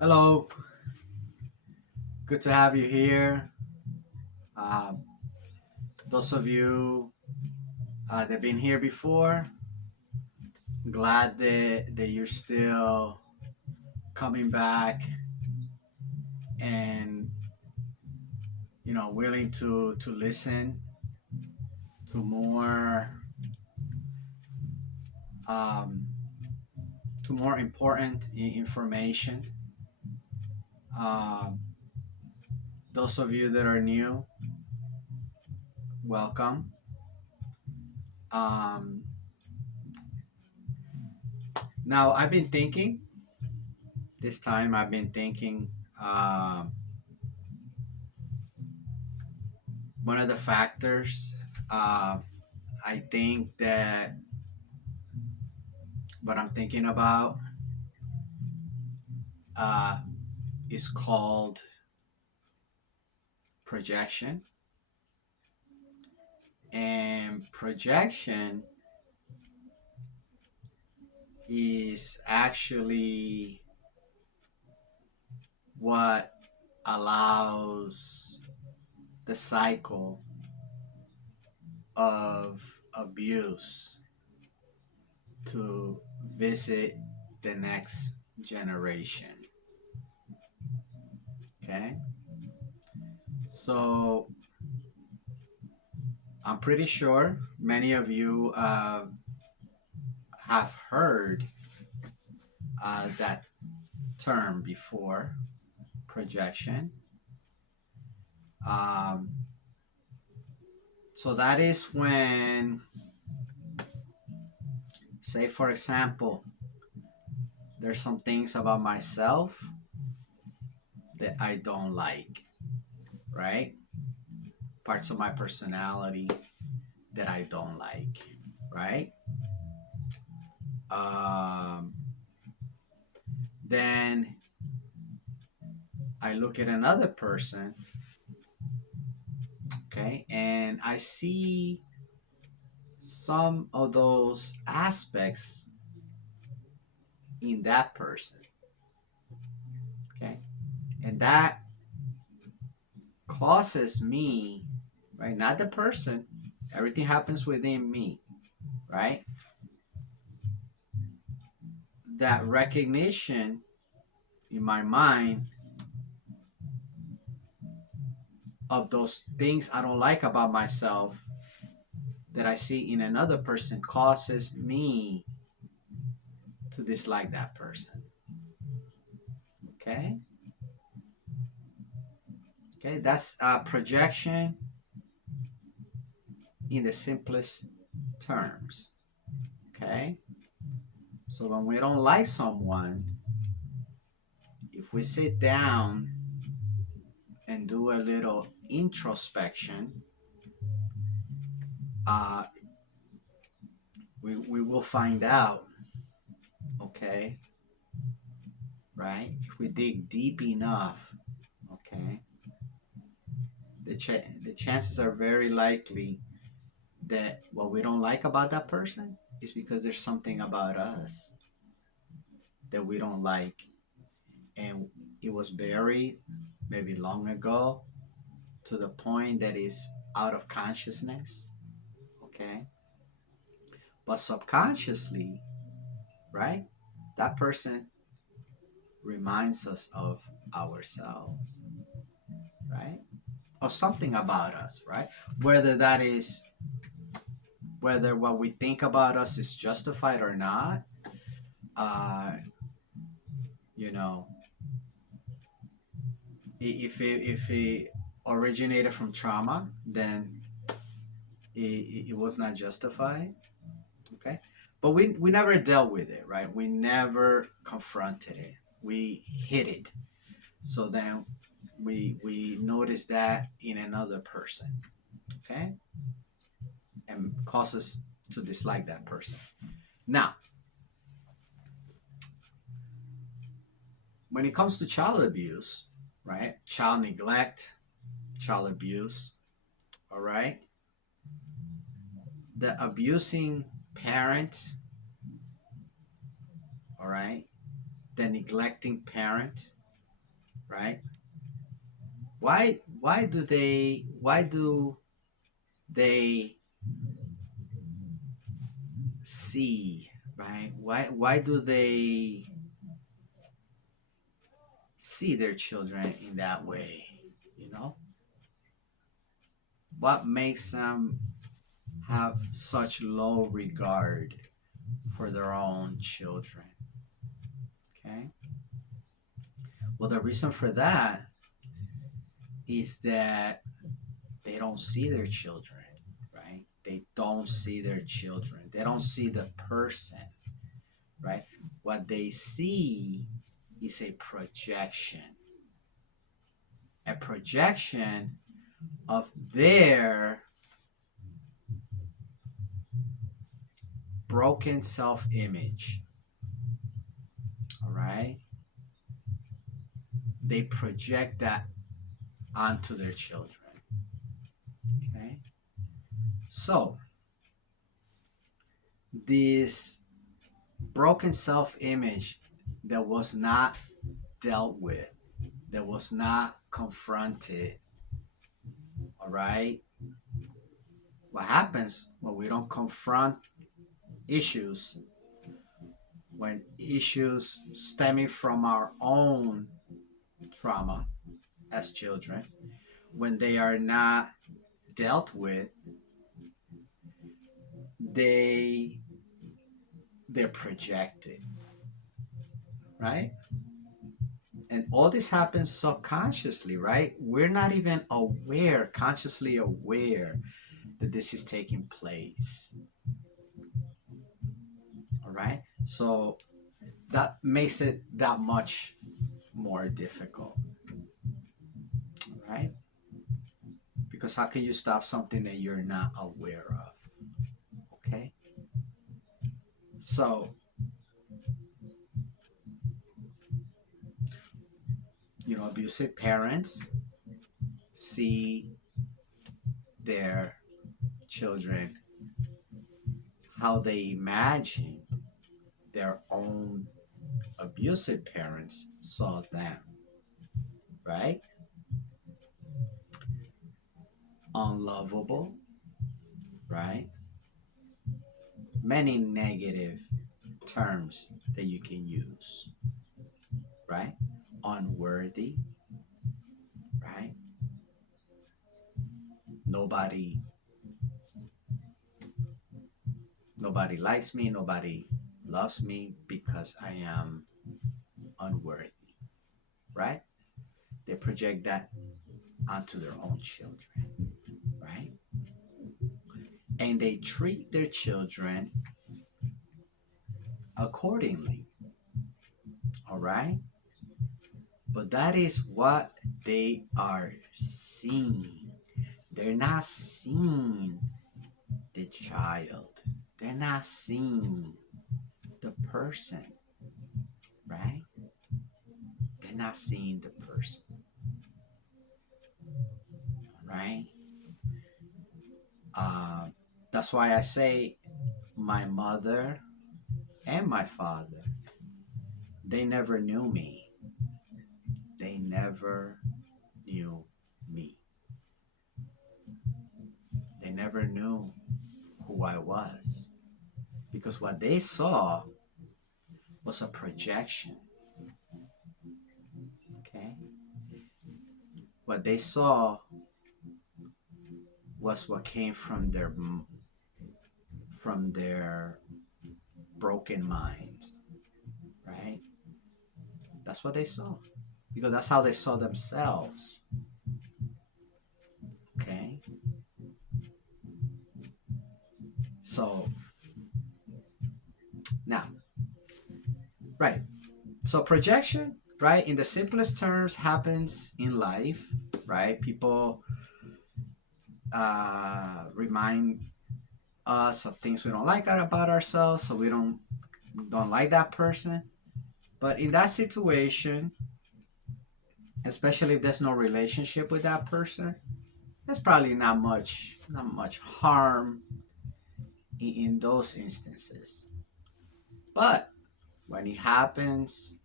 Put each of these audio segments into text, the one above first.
Hello, good to have you here. Uh, those of you that have been here before, glad that you're still coming back and willing to listen to um, more important information. Um, those of you that are new, welcome. Um, Now I've been thinking this time. I've been thinking. Um, One of the factors uh, I think that what I'm thinking about uh, is called projection. And projection is actually what allows the cycle of abuse to visit the next generation. Okay? So I'm pretty sure many of you have heard that term before, projection. Um, so that is when, say, for example, there's some things about myself that I don't like, right? Parts of my personality that I don't like, right? Um, then I look at another person, okay, and I see some of those aspects in that person, okay, and that causes me, right, not the person, everything happens within me, right, that recognition in my mind of those things I don't like about myself that I see in another person causes me to dislike that person. Okay. Okay. That's projection in the simplest terms. Okay. So when we don't like someone, if we sit down and do a little introspection, uh, we will find out, okay, right? If we dig deep enough, okay, the chances are very likely that what we don't like about that person is because there's something about us that we don't like. And it was buried maybe long ago to the point that is out of consciousness, okay? But subconsciously, right? That person reminds us of ourselves, right? Or something about us, right? Whether that is whether what we think about us is justified or not, uh, you know, if it originated from trauma, then it was not justified, okay? But we never dealt with it, right? We never confronted it. We hid it. So then we notice that in another person, okay, and causes to dislike that person. Now, when it comes to child abuse, right, child neglect, child abuse, all right, the abusing parent, all right, the neglecting parent, right? Why do they see, right? Why do they see their children in that way? You know, what makes them have such low regard for their own children? Okay. Well, the reason for that is that they don't see their children, right? They don't see their children. They don't see the person, right? What they see is a projection of their broken self image, all right? They project that onto their children, okay? So, this broken self image that was not dealt with, that was not confronted, all right? What happens when we don't confront issues, when issues stemming from our own trauma as children, when they are not dealt with, they they're projected, right? And all this happens subconsciously, right? We're not even aware, consciously aware that this is taking place. All right. So that makes it that much more difficult. All right. Because how can you stop something that you're not aware of? Okay. So, abusive parents see their children how they imagined their own abusive parents saw them, right? Unlovable, right? Many negative terms that you can use, right? Unworthy, right? Nobody nobody likes me, nobody loves me because I am unworthy, right? They project that onto their own children, right? And they treat their children accordingly, all right? But that is what they are seeing. They're not seeing the child, they're not seeing the person, right? They're not seeing the person, right? Uh, that's why I say my mother and my father, they never knew me. They never knew me. They never knew who I was. Because what they saw was a projection. Okay? What they saw was what came from their broken minds, right? That's what they saw. Because that's how they saw themselves. Okay? So now, right. So projection, right, in the simplest terms, happens in life, right? People remind us of things we don't like about ourselves, so we don't like that person. But in that situation, especially if there's no relationship with that person, there's probably not much harm in those instances. But when it happens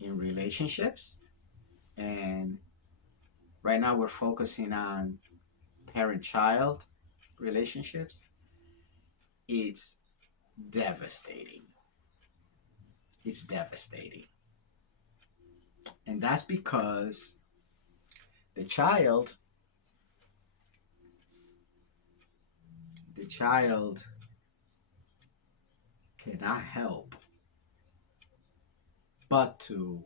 in relationships, And right now we're focusing on parent-child relationships. It's devastating. It's devastating. And that's because the child, the child cannot help but to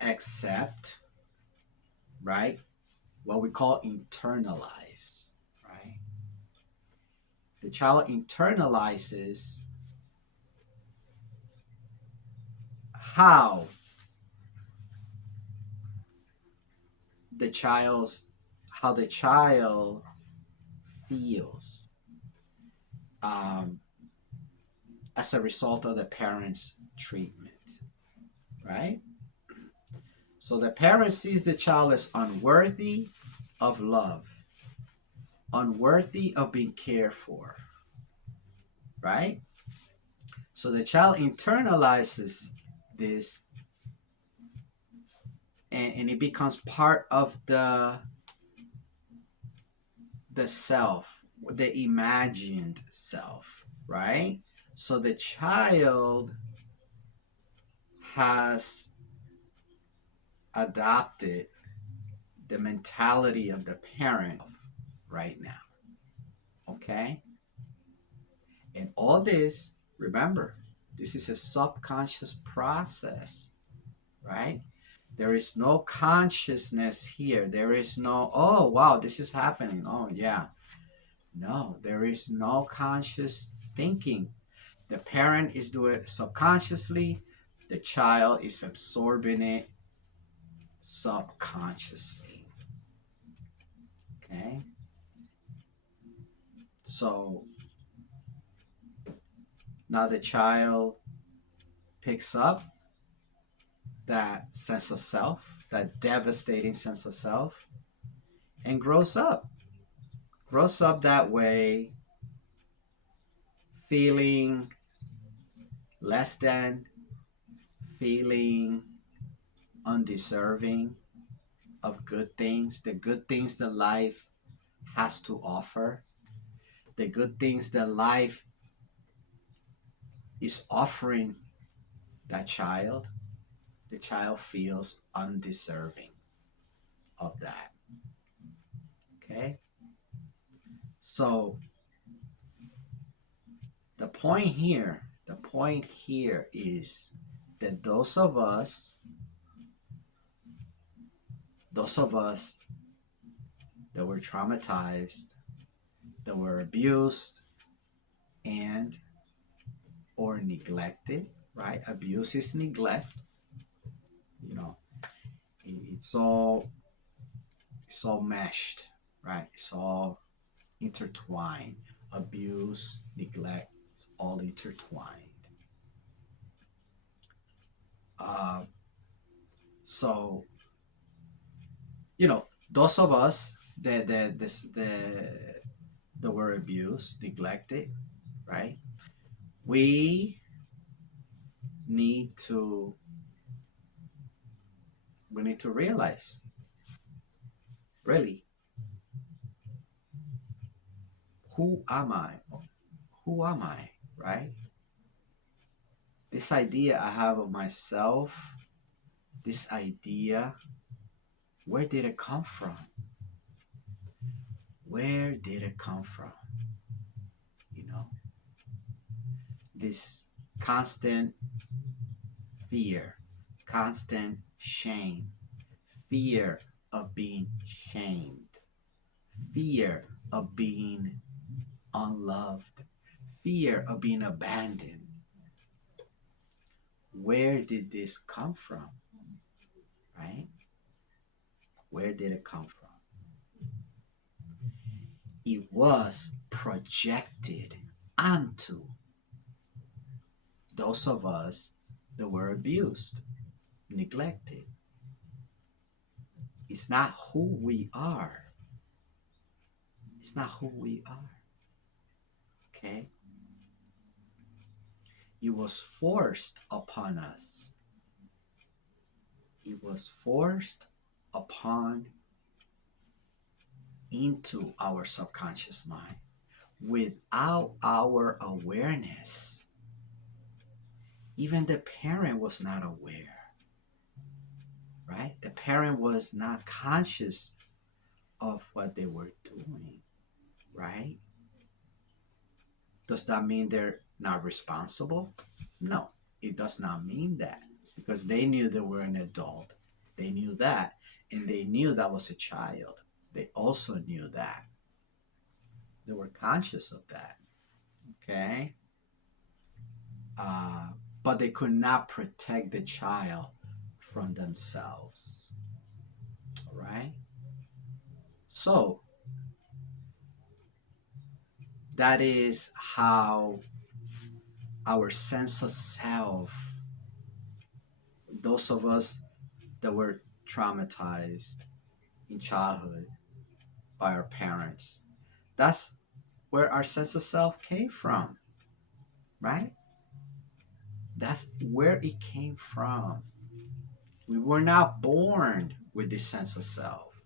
accept, right? What we call internalize, right? The child internalizes how the child's how the child feels um, as a result of the parent's treatment, right? So the parent sees the child as unworthy of love, unworthy of being cared for, right? So the child internalizes this, and it becomes part of the self, the imagined self, right? So the child has adopted the mentality of the parent right now, okay? And all this, remember, this is a subconscious process, right? There is no consciousness here. There is no, oh, wow, this is happening. Oh, yeah. No, there is no conscious thinking. The parent is doing it subconsciously, the child is absorbing it subconsciously. Okay? So now the child picks up that sense of self, that devastating sense of self, and grows up. Grows up that way, feeling less than, feeling undeserving of good things, the good things that life has to offer, the good things that life is offering that child. The child feels undeserving of that. Okay? So the point here is that those of us that were traumatized, that were abused and or neglected, right? Abuse is neglect. You know, it's all meshed, right? It's all intertwined. Abuse, neglect, it's all intertwined. Uh, so those of us that were abused, neglected, right? We need to we need to realize, really, who am I? Who am I? Right? This idea I have of myself, this idea, where did it come from? Where did it come from? You know, this constant fear, constant shame, fear of being shamed, fear of being unloved, fear of being abandoned. Where did this come from? Right? Where did it come from? It was projected onto those of us that were abused, neglected. It's not who we are. It's not who we are. Okay? It was forced upon us. It was forced upon into our subconscious mind without our awareness. Even the parent was not aware, right? The parent was not conscious of what they were doing, right? Does that mean they're not responsible? No, it does not mean that, because they knew they were an adult. They knew that, and they knew that was a child. They also knew that. They were conscious of that. Okay. Uh, but they could not protect the child from themselves. All right. So that is how our sense of self, those of us that were traumatized in childhood by our parents, that's where our sense of self came from, right? That's where it came from. We were not born with this sense of self.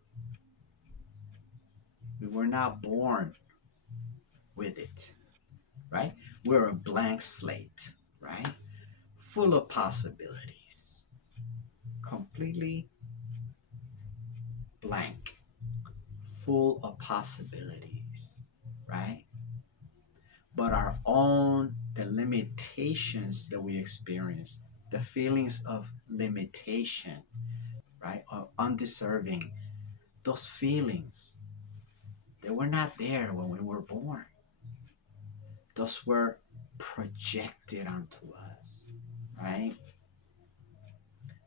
We were not born with it, right? We're a blank slate, right? Full of possibilities, completely blank, full of possibilities, right? But our own, the limitations that we experience, the feelings of limitation, right? Of undeserving, those feelings, they were not there when we were born. Those were projected onto us, right?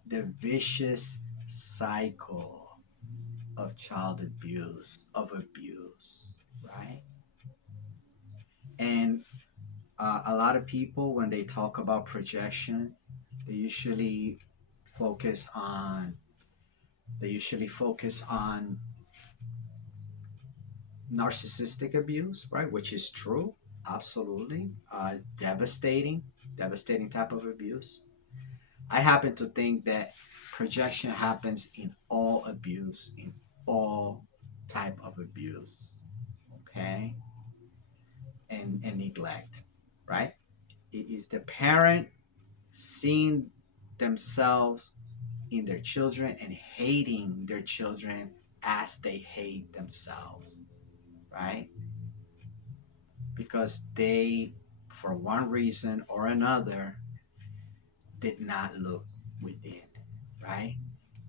The vicious cycle of child abuse, right? And a lot of people, when they talk about projection, they usually focus on they usually focus on narcissistic abuse, right? Which is true, absolutely, devastating type of abuse. I happen to think that projection happens in all abuse, in all type of abuse, okay, and neglect, right? It is the parent seeing themselves in their children and hating their children as they hate themselves, right? Because they, for one reason or another, did not look within, right?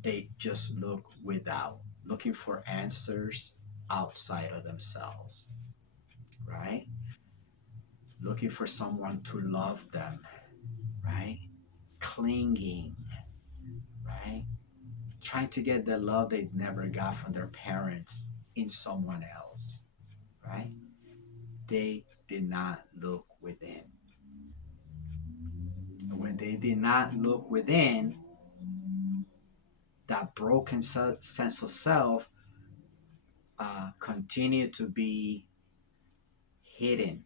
They just look without, looking for answers outside of themselves, right? Looking for someone to love them, right? Clinging, right? Trying to get the love they never got from their parents in someone else, right? They did not look within. And when they did not look within, that broken sense of self continued to be hidden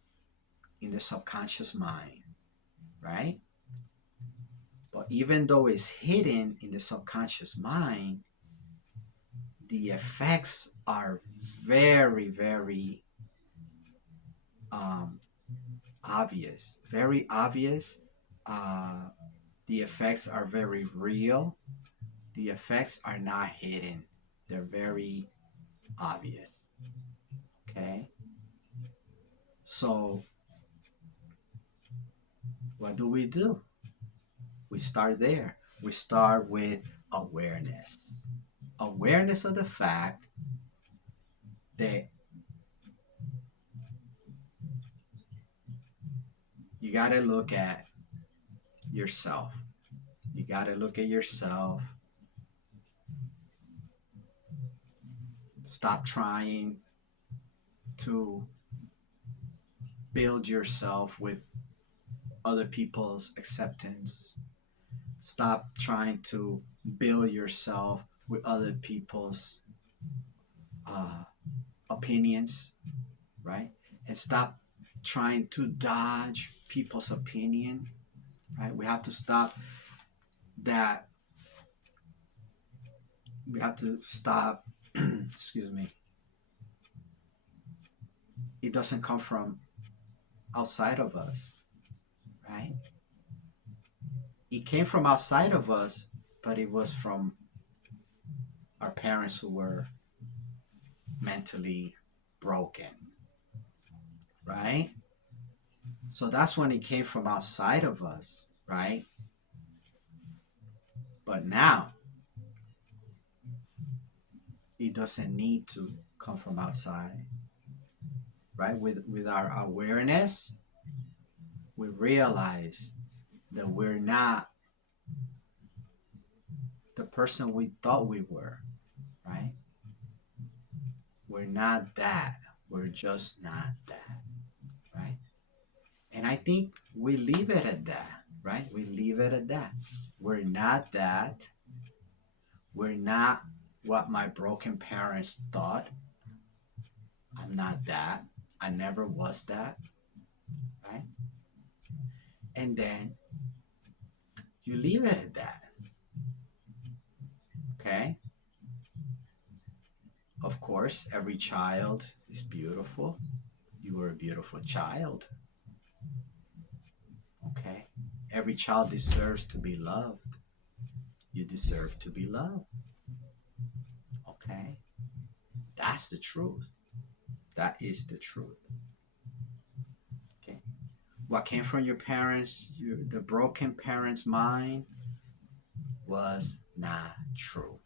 in the subconscious mind, right? But even though it's hidden in the subconscious mind, the effects are very, very um, obvious. Very obvious. Uh, the effects are very real. The effects are not hidden. They're very obvious. Okay? So, what do? We start there. We start with awareness. Awareness of the fact that you got to look at yourself. You got to look at yourself. Stop trying to build yourself with other people's acceptance. Stop trying to build yourself with other people's uh, opinions, right? And stop trying to dodge people's opinion, right? We have to stop that. We have to stop, excuse me, it doesn't come from outside of us, right? It came from outside of us, but it was from our parents who were mentally broken, right? So that's when it came from outside of us, right? But now it doesn't need to come from outside, right? With our awareness, we realize that we're not the person we thought we were, right? We're not that. We're just not that, right? And I think we leave it at that, right? We leave it at that. We're not that. We're not what my broken parents thought. I'm not that. I never was that, right? And then you leave it at that, okay? Of course, every child is beautiful. You were a beautiful child, okay? Every child deserves to be loved. You deserve to be loved, okay? That's the truth. That is the truth, okay? What came from your parents, the broken parents' mind, was not true.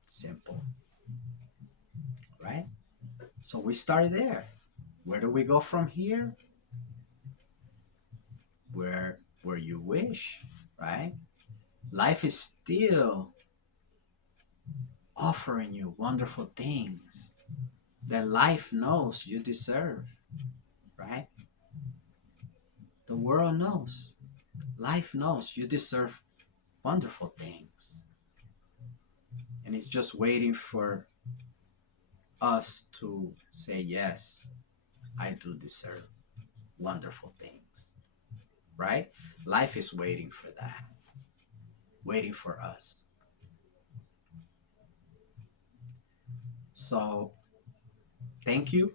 Simple, right? So we start there. Where do we go from here? Where you wish, right? Life is still offering you wonderful things that life knows you deserve, right? The world knows. Life knows you deserve wonderful things. And it's just waiting for us to say, yes, I do deserve wonderful things, right? Life is waiting for that, waiting for us. So, thank you.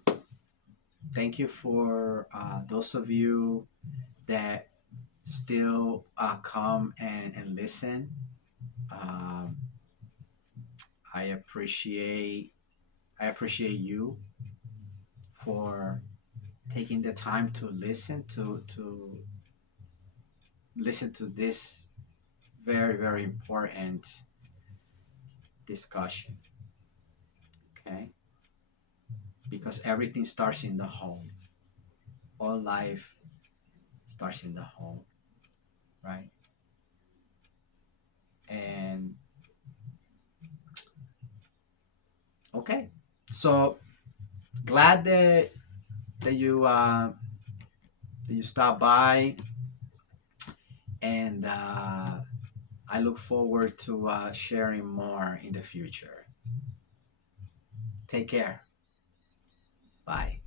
Thank you for those of you that still come and listen. Um, I appreciate you for taking the time to listen to this very, very important discussion. Okay, because everything starts in the home. All life starts in the home, right? And okay, so glad that you that you stopped by, and I look forward to sharing more in the future. Take care. Bye.